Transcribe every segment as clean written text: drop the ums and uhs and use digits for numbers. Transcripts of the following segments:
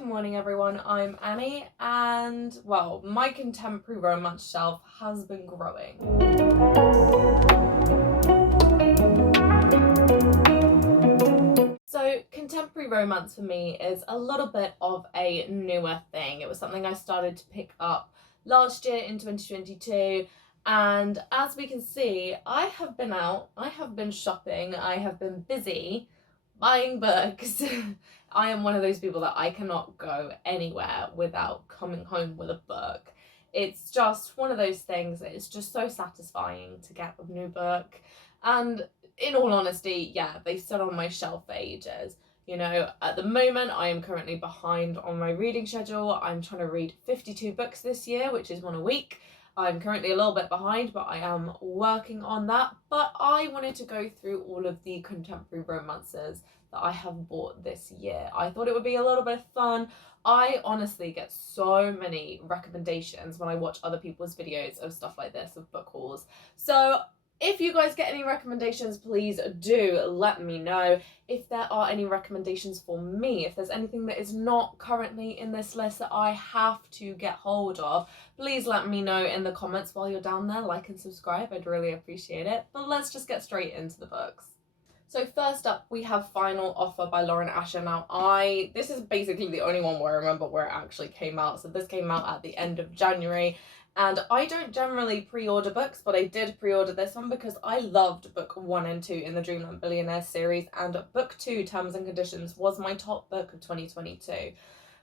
Good morning everyone, I'm Annie and, well, my contemporary romance shelf has been growing. So contemporary romance for me is a little bit of a newer thing. It was something I started to pick up last year in 2022, and as we can see, I have been out, I have been shopping, I have been busy buying books. I am one of those people that I cannot go anywhere without coming home with a book. It's just one of those things that it's just so satisfying to get a new book. And in all honesty, yeah, they've stood on my shelf for ages. You know, at the moment, I am currently behind on my reading schedule. I'm trying to read 52 books this year, which is one a week. I'm currently a little bit behind, but I am working on that. But I wanted to go through all of the contemporary romances that I have bought this year. I thought it would be a little bit of fun. I honestly get so many recommendations when I watch other people's videos of stuff like this, of book hauls. So if you guys get any recommendations, please do let me know. If there are any recommendations for me, if there's anything that is not currently in this list that I have to get hold of, please let me know in the comments while you're down there. Like and subscribe, I'd really appreciate it. But let's just get straight into the books. So first up, we have Final Offer by Lauren Asher. Now, this is basically the only one where I remember where it actually came out. So this came out at the end of January. And I don't generally pre-order books, but I did pre-order this one because I loved book 1 and 2 in the Dreamland Billionaire series. And book 2, Terms and Conditions, was my top book of 2022.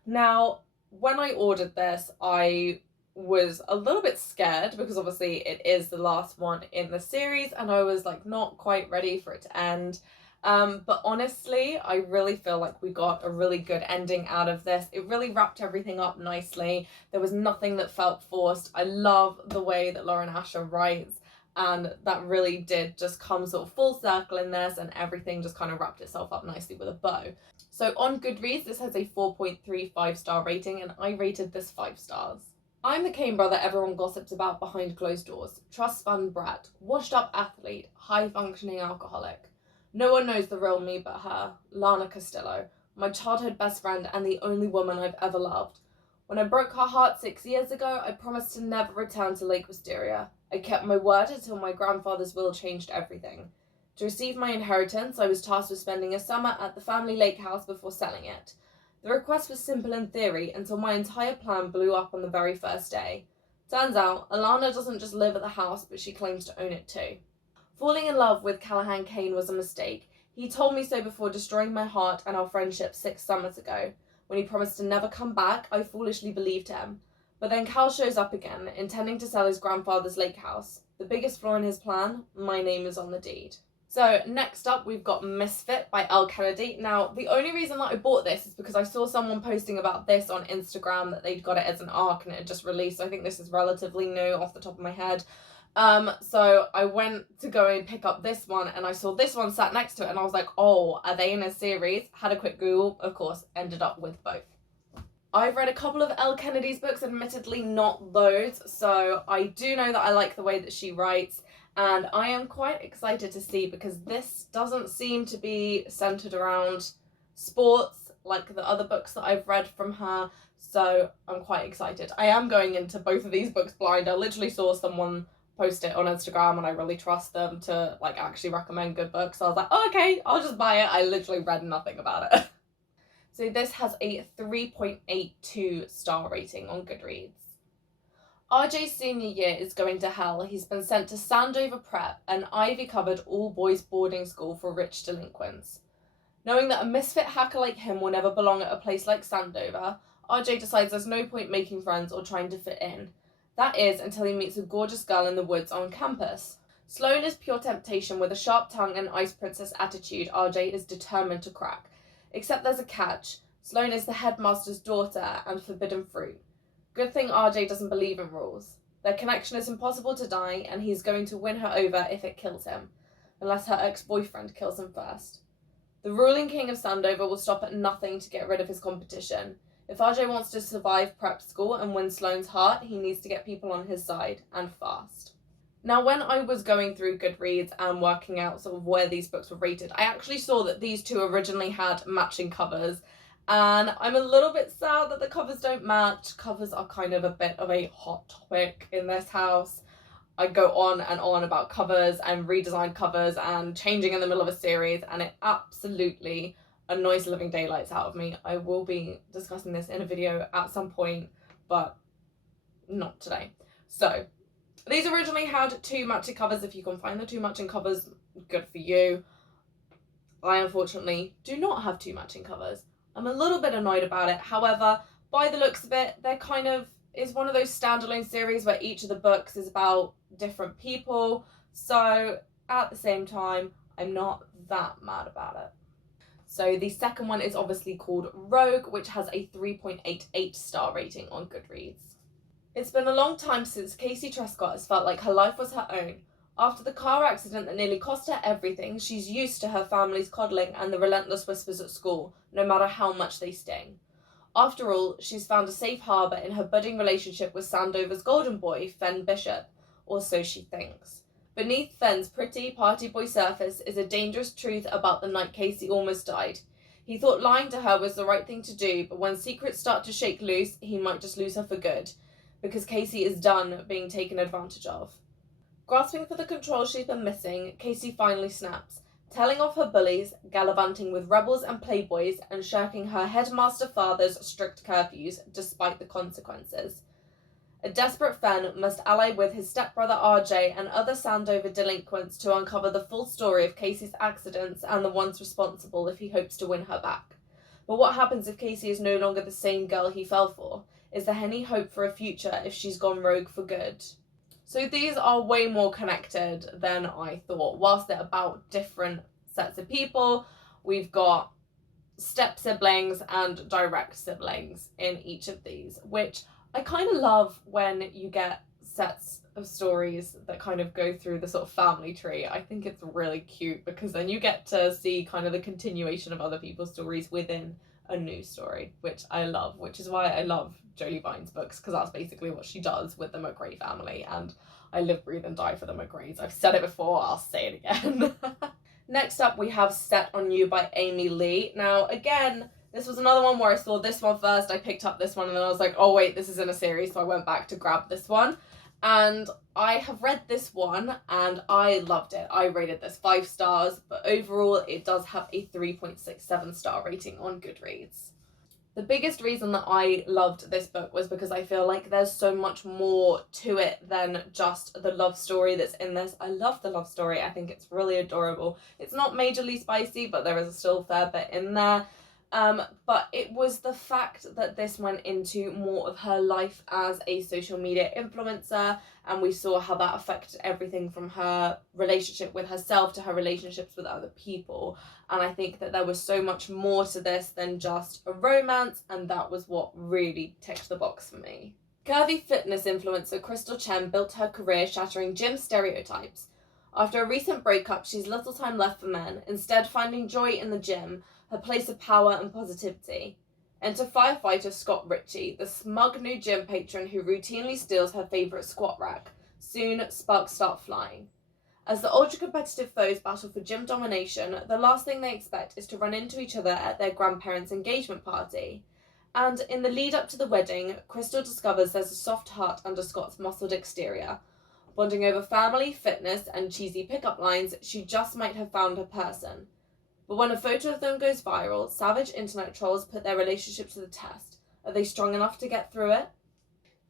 Now, when I ordered this, I was a little bit scared because obviously it is the last one in the series and I was like not quite ready for it to end. But honestly, I really feel like we got a really good ending out of this. It really wrapped everything up nicely. There was nothing that felt forced. I love the way that Lauren Asher writes, and that really did just come sort of full circle in this, and everything just kind of wrapped itself up nicely with a bow. So on Goodreads, this has a 4.35 star rating, and I rated this 5 stars. I'm the Kane brother everyone gossips about behind closed doors. Trust fund brat, washed up athlete, high functioning alcoholic. No one knows the real me but her, Lana Castillo, my childhood best friend and the only woman I've ever loved. When I broke her heart 6 years ago, I promised to never return to Lake Wisteria. I kept my word until my grandfather's will changed everything. To receive my inheritance, I was tasked with spending a summer at the family lake house before selling it. The request was simple in theory until my entire plan blew up on the very first day. Turns out, Alana doesn't just live at the house, but she claims to own it too. Falling in love with Callahan Kane was a mistake. He told me so before destroying my heart and our friendship 6 summers ago. When he promised to never come back, I foolishly believed him. But then Cal shows up again, intending to sell his grandfather's lake house. The biggest flaw in his plan, my name is on the deed. So next up, we've got Misfit by Elle Kennedy. Now, the only reason that I bought this is because I saw someone posting about this on Instagram, that they'd got it as an ARC and it had just released. I think this is relatively new off the top of my head. So I went to go and pick up this one and I saw this one sat next to it and I was like, oh, are they in a series? Had a quick Google, of course, ended up with both. I've read a couple of Elle Kennedy's books, admittedly not those, so I do know that I like the way that she writes, and I am quite excited to see, because this doesn't seem to be centered around sports like the other books that I've read from her, so I'm quite excited. I am going into both of these books blind. I literally saw someone post it on Instagram and I really trust them to like actually recommend good books, so I was like, oh, okay, I'll just buy it. I literally read nothing about it. So this has a 3.82 star rating on Goodreads. RJ's senior year is going to hell. He's been sent to Sandover Prep, an ivy-covered all-boys boarding school for rich delinquents. Knowing that a misfit hacker like him will never belong at a place like Sandover, RJ decides there's no point making friends or trying to fit in. That is, until he meets a gorgeous girl in the woods on campus. Sloane is pure temptation with a sharp tongue and ice princess attitude RJ is determined to crack. Except there's a catch. Sloane is the headmaster's daughter and forbidden fruit. Good thing RJ doesn't believe in rules. Their connection is impossible to die, and he's going to win her over if it kills him. Unless her ex-boyfriend kills him first. The ruling king of Sandover will stop at nothing to get rid of his competition. If RJ wants to survive prep school and win Sloane's heart, he needs to get people on his side, and fast. Now, when I was going through Goodreads and working out sort of where these books were rated, I actually saw that these two originally had matching covers, And I'm a little bit sad that the covers don't match. Covers are kind of a bit of a hot topic in this house. I go on and on about covers and redesigned covers and changing in the middle of a series, and it absolutely annoys the living daylights out of me. I will be discussing this in a video at some point, but not today. So these originally had 2 matching covers. If you can find the 2 matching covers, good for you. I unfortunately do not have 2 matching covers. I'm a little bit annoyed about it. However, by the looks of it, they're kind of is one of those standalone series where each of the books is about different people. So at the same time, I'm not that mad about it. So the second one is obviously called Rogue, which has a 3.88 star rating on Goodreads. It's been a long time since Casey Trescott has felt like her life was her own. After the car accident that nearly cost her everything, she's used to her family's coddling and the relentless whispers at school, no matter how much they sting. After all, she's found a safe harbour in her budding relationship with Sandover's golden boy, Fen Bishop, or so she thinks. Beneath Fen's pretty party boy surface is a dangerous truth about the night Casey almost died. He thought lying to her was the right thing to do, but when secrets start to shake loose, he might just lose her for good, because Casey is done being taken advantage of. Grasping for the control she's been missing, Casey finally snaps, telling off her bullies, gallivanting with rebels and playboys, and shirking her headmaster father's strict curfews, despite the consequences. A desperate Fen must ally with his stepbrother RJ and other Sandover delinquents to uncover the full story of Casey's accidents and the ones responsible if he hopes to win her back. But what happens if Casey is no longer the same girl he fell for? Is there any hope for a future if she's gone rogue for good? So these are way more connected than I thought. Whilst they're about different sets of people, we've got step siblings and direct siblings in each of these, which I kind of love when you get sets of stories that kind of go through the sort of family tree. I think it's really cute because then you get to see kind of the continuation of other people's stories within a new story, which I love, which is why I love Jolie Vine's books, because that's basically what she does with the McRae family, and I live, breathe and die for the McRaes. I've said it before, I'll say it again. Next up we have Set on You by Amy Lee. Now again, this was another one where I saw this one first, I picked up this one, and then I was like, oh wait, this is in a series, so I went back to grab this one. And I have read this one and I loved it. I rated this 5 stars, but overall it does have a 3.67 star rating on Goodreads. The biggest reason that I loved this book was because I feel like there's so much more to it than just the love story that's in this. I love the love story. I think it's really adorable. It's not majorly spicy, but there is still a fair bit in there. But it was the fact that this went into more of her life as a social media influencer, and we saw how that affected everything from her relationship with herself to her relationships with other people. And I think that there was so much more to this than just a romance, and that was what really ticked the box for me. Curvy fitness influencer Crystal Chen built her career shattering gym stereotypes. After a recent breakup, she's little time left for men, instead finding joy in the gym, her place of power and positivity. Enter firefighter Scott Ritchie, the smug new gym patron who routinely steals her favourite squat rack. Soon, sparks start flying. As the ultra-competitive foes battle for gym domination, the last thing they expect is to run into each other at their grandparents' engagement party. And in the lead up to the wedding, Crystal discovers there's a soft heart under Scott's muscled exterior. Bonding over family, fitness, and cheesy pickup lines, she just might have found her person. But when a photo of them goes viral, savage internet trolls put their relationship to the test. Are they strong enough to get through it?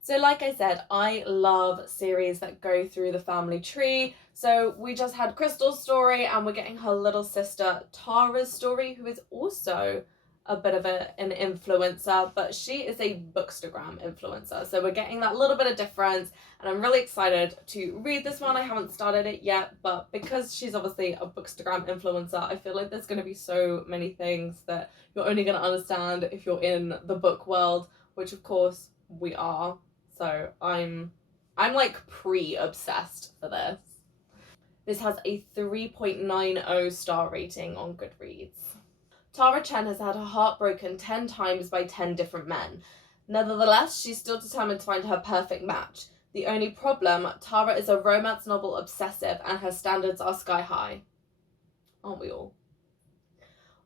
So like I said, I love series that go through the family tree. So we just had Crystal's story, and we're getting her little sister Tara's story, who is also a bit of an influencer, but she is a bookstagram influencer. So we're getting that little bit of difference, and I'm really excited to read this one. I haven't started it yet, but because she's obviously a bookstagram influencer, I feel like there's going to be so many things that you're only going to understand if you're in the book world, which of course we are. So I'm like pre-obsessed for this. This has a 3.90 star rating on Goodreads. Tara Chen has had her heart broken 10 times by 10 different men. Nevertheless, she's still determined to find her perfect match. The only problem, Tara is a romance novel obsessive and her standards are sky high. Aren't we all?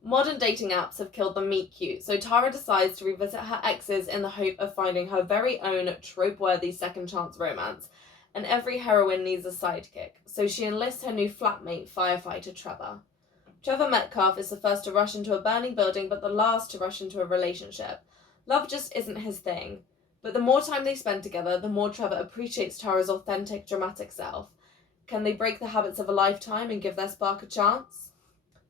Modern dating apps have killed the meet cute, so Tara decides to revisit her exes in the hope of finding her very own trope-worthy second chance romance. And every heroine needs a sidekick, so she enlists her new flatmate, firefighter Trevor. Trevor Metcalf is the first to rush into a burning building, but the last to rush into a relationship. Love just isn't his thing. But the more time they spend together, the more Trevor appreciates Tara's authentic, dramatic self. Can they break the habits of a lifetime and give their spark a chance?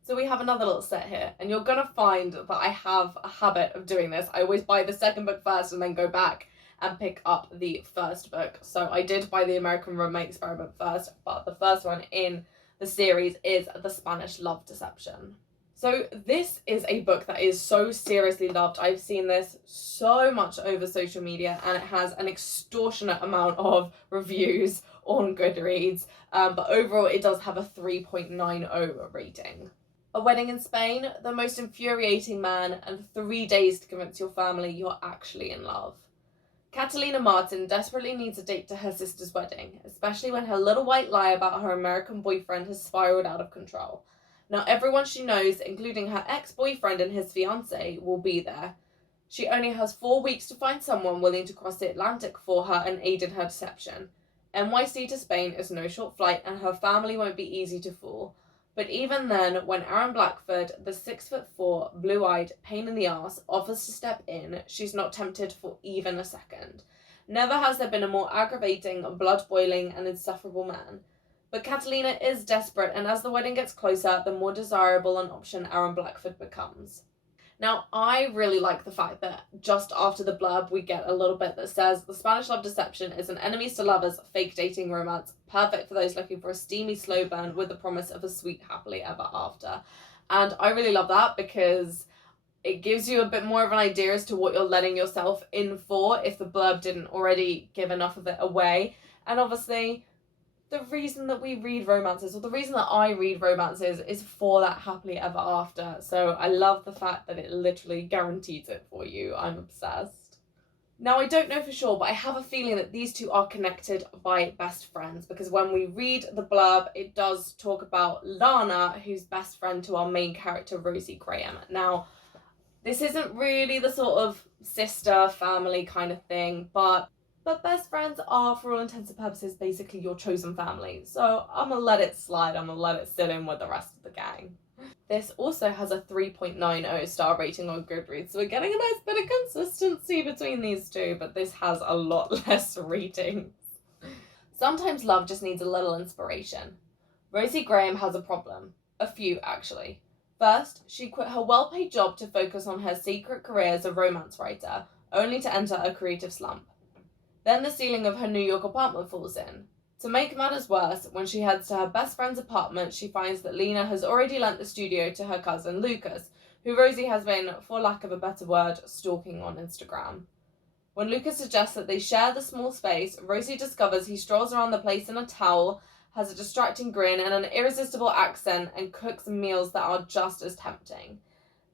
So we have another little set here, and you're gonna find that I have a habit of doing this. I always buy the second book first and then go back and pick up the first book. So I did buy the American Roommate Experiment first, but the first one in the series is The Spanish Love Deception. So this is a book that is so seriously loved. I've seen this so much over social media, and it has an extortionate amount of reviews on Goodreads, but overall it does have a 3.90 rating. A Wedding in Spain, the most infuriating man, and 3 days to convince your family you're actually in love. Catalina Martin desperately needs a date to her sister's wedding, especially when her little white lie about her American boyfriend has spiraled out of control. Now everyone she knows, including her ex-boyfriend and his fiancé, will be there. She only has 4 weeks to find someone willing to cross the Atlantic for her and aid in her deception. NYC to Spain is no short flight, and her family won't be easy to fool. But even then, when Aaron Blackford, the 6'4", blue-eyed pain in the ass, offers to step in, she's not tempted for even a second. Never has there been a more aggravating, blood-boiling, and insufferable man. But Catalina is desperate, and as the wedding gets closer, the more desirable an option Aaron Blackford becomes. Now, I really like the fact that just after the blurb, we get a little bit that says, The Spanish Love Deception is an enemies to lovers fake dating romance, perfect for those looking for a steamy slow burn with the promise of a sweet happily ever after. And I really love that because it gives you a bit more of an idea as to what you're letting yourself in for if the blurb didn't already give enough of it away. And obviously, the reason that we read romances, or the reason that I read romances, is for that happily ever after. So I love the fact that it literally guarantees it for you. I'm obsessed. Now, I don't know for sure, but I have a feeling that these two are connected by best friends, because when we read the blurb, it does talk about Lana, who's best friend to our main character, Rosie Graham. Now, this isn't really the sort of sister family kind of thing, but best friends are, for all intents and purposes, basically your chosen family. So I'm gonna let it slide, I'm gonna let it sit in with the rest of the gang. This also has a 3.90 star rating on Goodreads, so we're getting a nice bit of consistency between these two, but this has a lot less ratings. Sometimes love just needs a little inspiration. Rosie Graham has a problem. A few, actually. First, she quit her well-paid job to focus on her secret career as a romance writer, only to enter a creative slump. Then the ceiling of her New York apartment falls in. To make matters worse, when she heads to her best friend's apartment, she finds that Lena has already lent the studio to her cousin Lucas, who Rosie has been, for lack of a better word, stalking on Instagram. When Lucas suggests that they share the small space, Rosie discovers he strolls around the place in a towel, has a distracting grin and an irresistible accent, and cooks meals that are just as tempting.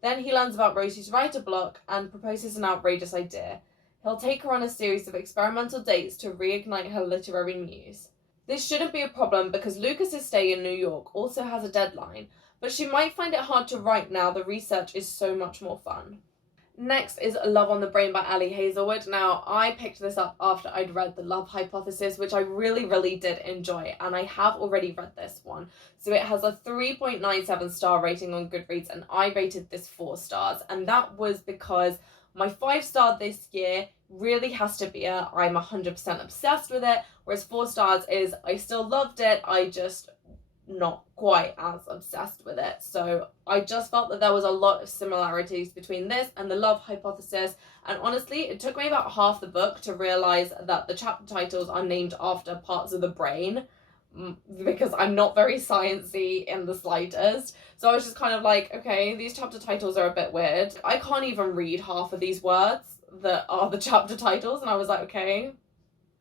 Then he learns about Rosie's writer block and proposes an outrageous idea. He'll take her on a series of experimental dates to reignite her literary muse. This shouldn't be a problem because Lucas's stay in New York also has a deadline, but she might find it hard to write now the research is so much more fun. Next is Love on the Brain by Ali Hazelwood. Now, I picked this up after I'd read The Love Hypothesis, which I really did enjoy, and I have already read this one. So it has a 3.97 star rating on Goodreads, and I rated this 4 stars, and that was because my 5-star this year really has to be a I'm 100% obsessed with it, whereas 4 stars is I still loved it, I just not quite as obsessed with it. So I just felt that there was a lot of similarities between this and The Love Hypothesis, and honestly it took me about half the book to realise that the chapter titles are named after parts of the brain, because I'm not very sciencey in the slightest. So I was just kind of like, okay, these chapter titles are a bit weird. I can't even read half of these words that are the chapter titles, and I was like, okay,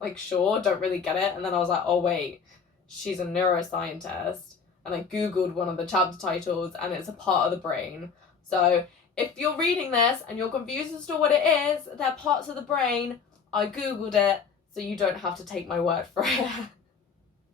like sure, don't really get it. And then I was like, oh wait, she's a neuroscientist, and I googled one of the chapter titles and it's a part of the brain. So if you're reading this and you're confused as to what it is, they're parts of the brain. I googled it, so you don't have to take my word for it.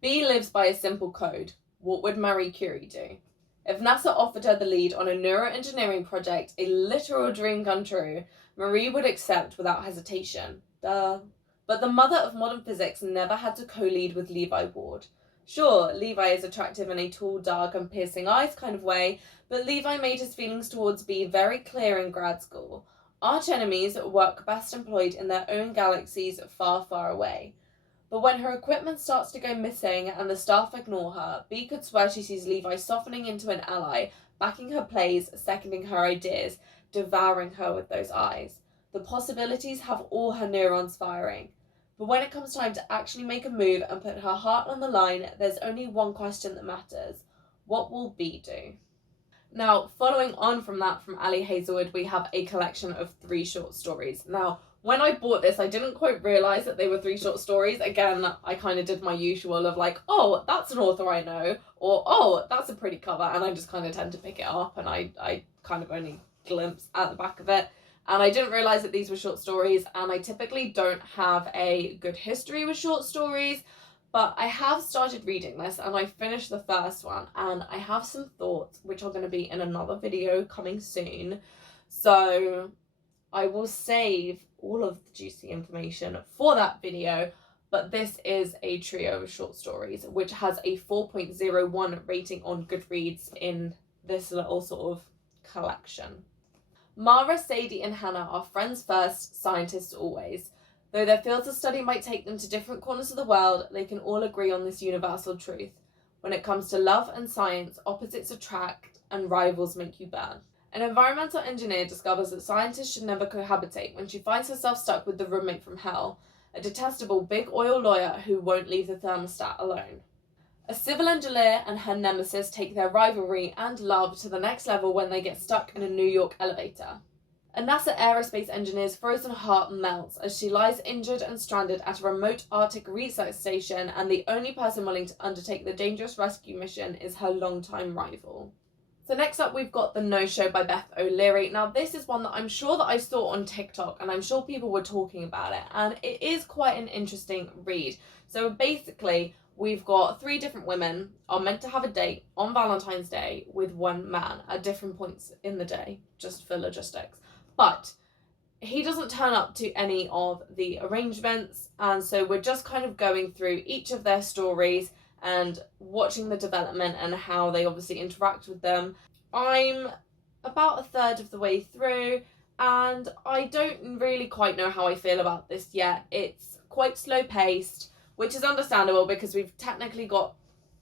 B lives by a simple code. What would Marie Curie do? If NASA offered her the lead on a neuroengineering project, a literal dream come true, Marie would accept without hesitation. Duh. But the mother of modern physics never had to co-lead with Levi Ward. Sure, Levi is attractive in a tall, dark, and piercing eyes kind of way, but Levi made his feelings towards Bee very clear in grad school. Arch enemies work best employed in their own galaxies far, far away. But when her equipment starts to go missing and the staff ignore her, Bee could swear she sees Levi softening into an ally, backing her plays, seconding her ideas, devouring her with those eyes. The possibilities have all her neurons firing. But when it comes time to actually make a move and put her heart on the line, there's only one question that matters. What will Bee do? Now, following on from that, from Ali Hazelwood, we have a collection of 3 short stories. Now, when I bought this, I didn't quite realise that they were 3 short stories. Again, I kind of did my usual of like, oh, that's an author I know, or oh, that's a pretty cover, and I just kind of tend to pick it up, and I kind of only glimpse at the back of it. And I didn't realise that these were short stories, and I typically don't have a good history with short stories, but I have started reading this, and I finished the first one, and I have some thoughts, which are going to be in another video coming soon. So I will save all of the juicy information for that video, but this is a trio of short stories, which has a 4.01 rating on Goodreads in this little sort of collection. Mara, Sadie, and Hannah are friends first, scientists always. Though their fields of study might take them to different corners of the world, they can all agree on this universal truth. When it comes to love and science, opposites attract and rivals make you burn. An environmental engineer discovers that scientists should never cohabitate when she finds herself stuck with the roommate from hell, a detestable big oil lawyer who won't leave the thermostat alone. A civil engineer and her nemesis take their rivalry and love to the next level when they get stuck in a New York elevator. A NASA aerospace engineer's frozen heart melts as she lies injured and stranded at a remote Arctic research station, and the only person willing to undertake the dangerous rescue mission is her longtime rival. So next up we've got The No-Show by Beth O'Leary. Now this is one that I'm sure that I saw on TikTok, and I'm sure people were talking about it, and it is quite an interesting read. So basically we've got 3 different women are meant to have a date on Valentine's Day with one man at different points in the day, just for logistics. But he doesn't turn up to any of the arrangements, and so we're just kind of going through each of their stories and watching the development and how they obviously interact with them. I'm about a third of the way through, and I don't really quite know how I feel about this yet. It's quite slow paced, which is understandable because we've technically got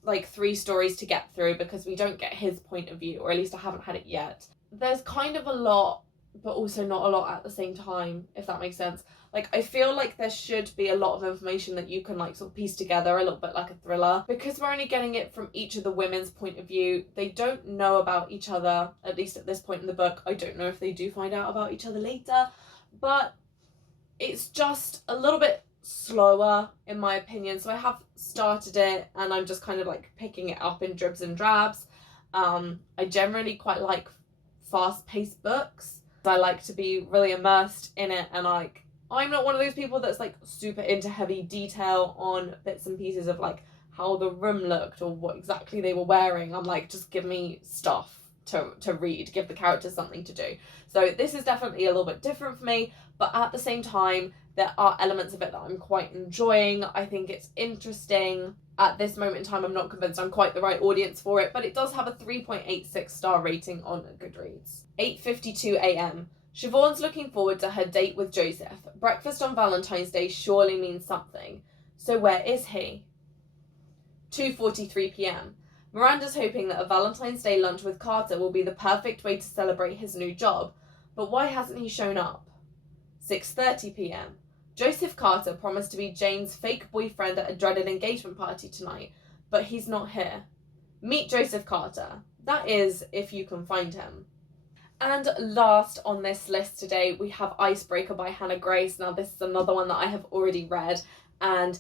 like 3 stories to get through because we don't get his point of view, or at least I haven't had it yet. There's kind of a lot, but also not a lot at the same time, if that makes sense. Like, I feel like there should be a lot of information that you can like sort of piece together, a little bit like a thriller. Because we're only getting it from each of the women's point of view, they don't know about each other, at least at this point in the book. I don't know if they do find out about each other later, but it's just a little bit slower in my opinion. So I have started it and I'm just kind of like picking it up in dribs and drabs. I generally quite like fast-paced books. I like to be really immersed in it, and like I'm not one of those people that's like super into heavy detail on bits and pieces of like how the room looked or what exactly they were wearing. I'm like, just give me stuff to read, give the characters something to do. So this is definitely a little bit different for me, but at the same time there are elements of it that I'm quite enjoying. I think it's interesting. At this moment in time, I'm not convinced I'm quite the right audience for it, but it does have a 3.86 star rating on Goodreads. 8:52 a.m. Siobhan's looking forward to her date with Joseph. Breakfast on Valentine's Day surely means something. So where is he? 2:43 p.m. Miranda's hoping that a Valentine's Day lunch with Carter will be the perfect way to celebrate his new job, but why hasn't he shown up? 6:30 p.m. Joseph Carter promised to be Jane's fake boyfriend at a dreaded engagement party tonight, but he's not here. Meet Joseph Carter. That is, if you can find him. And last on this list today, we have Icebreaker by Hannah Grace. Now, this is another one that I have already read, and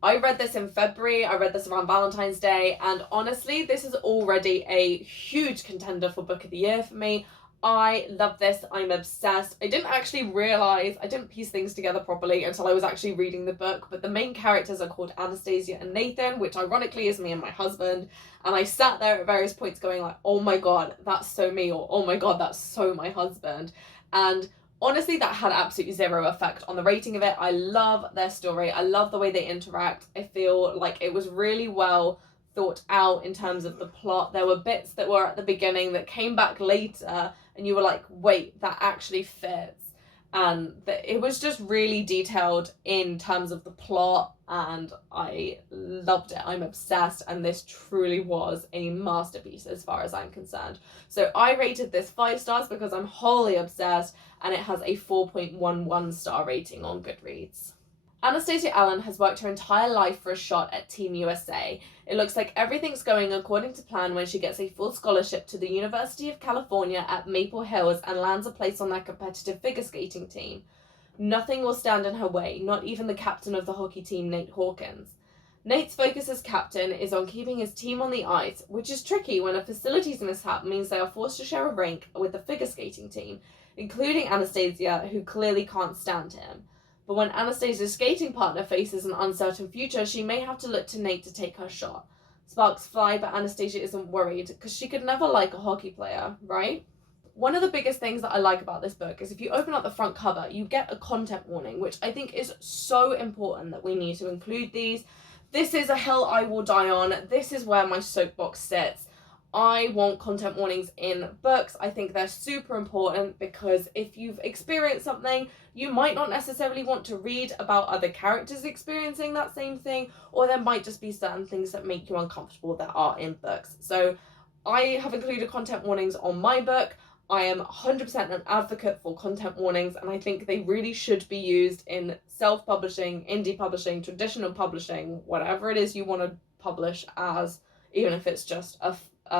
I read this in February. I read this around Valentine's Day, and honestly, this is already a huge contender for Book of the Year for me. I love this. I'm obsessed. I didn't actually realise, I didn't piece things together properly until I was actually reading the book, but the main characters are called Anastasia and Nathan, which ironically is me and my husband. And I sat there at various points going like, oh my god, that's so me, or oh my god, that's so my husband. And honestly, that had absolutely zero effect on the rating of it. I love their story. I love the way they interact. I feel like it was really well thought out in terms of the plot. There were bits that were at the beginning that came back later and you were like, wait, that actually fits. And it was just really detailed in terms of the plot, and I loved it. I'm obsessed, and this truly was a masterpiece as far as I'm concerned. So I rated this 5 stars because I'm wholly obsessed, and it has a 4.11 star rating on Goodreads. Anastasia Allen has worked her entire life for a shot at Team USA. It looks like everything's going according to plan when she gets a full scholarship to the University of California at Maple Hills and lands a place on their competitive figure skating team. Nothing will stand in her way, not even the captain of the hockey team, Nate Hawkins. Nate's focus as captain is on keeping his team on the ice, which is tricky when a facilities mishap means they are forced to share a rink with the figure skating team, including Anastasia, who clearly can't stand him. But when Anastasia's skating partner faces an uncertain future, she may have to look to Nate to take her shot. Sparks fly, but Anastasia isn't worried, because she could never like a hockey player, right? One of the biggest things that I like about this book is if you open up the front cover, you get a content warning, which I think is so important that we need to include these. This is a hill I will die on. This is where my soapbox sits. I want content warnings in books. I think they're super important because if you've experienced something, you might not necessarily want to read about other characters experiencing that same thing, or there might just be certain things that make you uncomfortable that are in books. So I have included content warnings on my book. I am 100% an advocate for content warnings, and I think they really should be used in self-publishing, indie publishing, traditional publishing, whatever it is you want to publish as, even if it's just a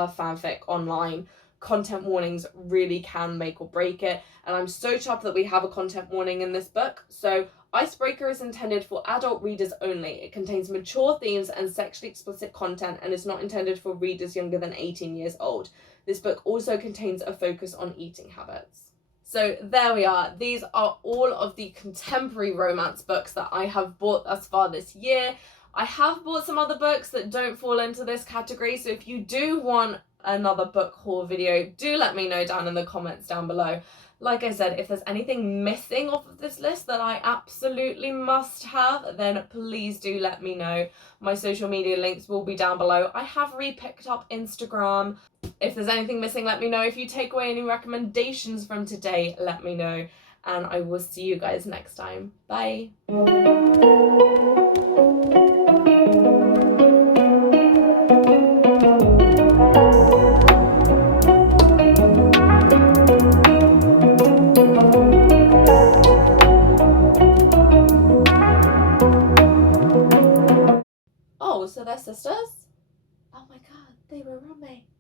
fanfic online. Content warnings really can make or break it, and I'm so chuffed that we have a content warning in this book. So Icebreaker is intended for adult readers only. It contains mature themes and sexually explicit content and is not intended for readers younger than 18 years old. This book also contains a focus on eating habits. So there we are. These are all of the contemporary romance books that I have bought thus far this year. I have bought some other books that don't fall into this category, so if you do want another book haul video, do let me know down in the comments down below. Like I said, if there's anything missing off of this list that I absolutely must have, then please do let me know. My social media links will be down below. I have re-picked up Instagram. If there's anything missing, let me know. If you take away any recommendations from today, let me know. And I will see you guys next time. Bye. Oh, so they're sisters? Oh my god, they were roommates.